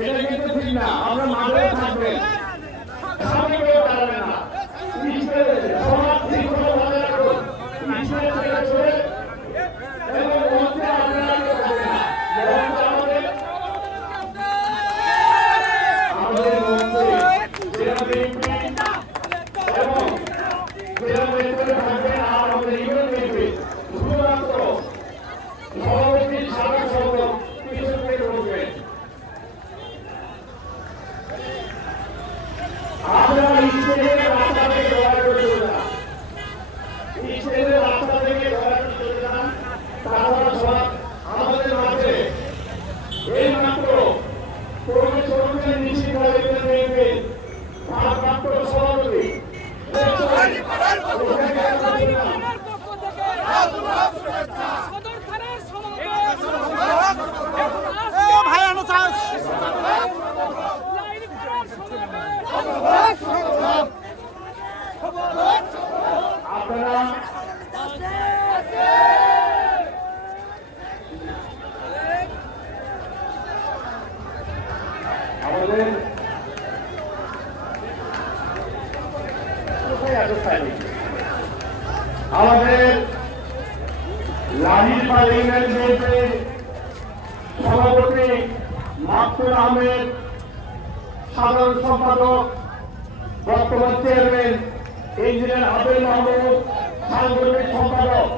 এটা কিন্তু ঠিক না। আমরা মাঠে থাকবেন, সামনে কেউ দাঁড়াবে না। সমাজ শৃঙ্খলা বজায় রাখুন। এবং মঞ্চে আপনারা কেউ থাকবে না। আমাদের মঞ্চে এবং থাকবেন আর আমাদের ইউনিয়ন বিএনপি শুধুমাত্র সভাপতির সাবেক সভাপতি পিছন থেকে বলবেন। আপনারা স্টেজের রাস্তা থেকে দয়া করে চলে যান, স্টেজের রাস্তা থেকে দয়া করে চলে যান। তারপর আমাদের মাঝে এই মাত্র কর্মী শ্রমিকদের নিশ্চিত করে দিতে ভারপ্রাপ্ত সভাপতি আপনারা আমাদের লাহিড়পাড় ইউনিয়ন বিএনপির সভাপতি মাকসুদ আহমেদ, সাধারণ সম্পাদক বর্তমান চেয়ারম্যান ইঞ্জিনিয়ার আবেদ মাহমুদ, সাংগঠনিক সম্পাদক,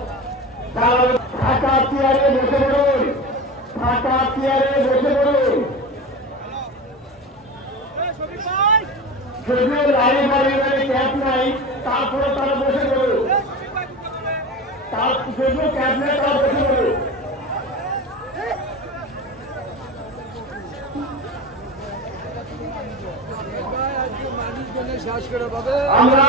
ঢাকা চেয়ারে বসে পড়ুন, ঢাকা চেয়ারে বসে পড়ুন। যদিও লাহিড়পাড় ইউনিয়নে ক্যাম্প নাই, তারপরে তারা বসে পড়ুন, তার যদিও ক্যাম্প নেই তারা বসে পড়ুন। আমরা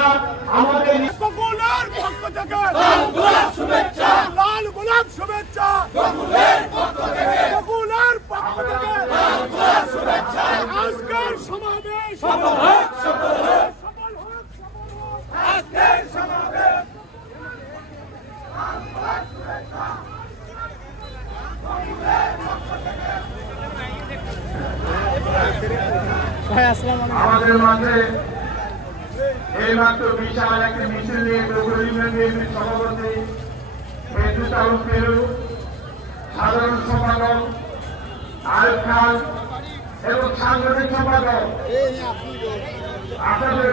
আমাদের সকলের পক্ষ থেকে লাল গোলাপ শুভেচ্ছা, লাল গোলাপ শুভেচ্ছা, সকলের পক্ষ থেকে সকলের পক্ষ থেকে লাল গোলাপ শুভেচ্ছা। আজকের সমাবেশ সফল হোক, সফল হোক, সফল হোক, সফল হোক। আজকের সমাবেশ লাল গোলাপ শুভেচ্ছা, সকলের পক্ষ থেকে। আমাদের মাঝে এই মাত্র বিশাল একটা মিছিল নিয়ে ইউনিয়ন বিএনপির সভাপতি মেহদুদ আলম ফেরু, সাধারণ সম্পাদক আরিফ খান এবং সাংগঠনিক সম্পাদক আপনাদের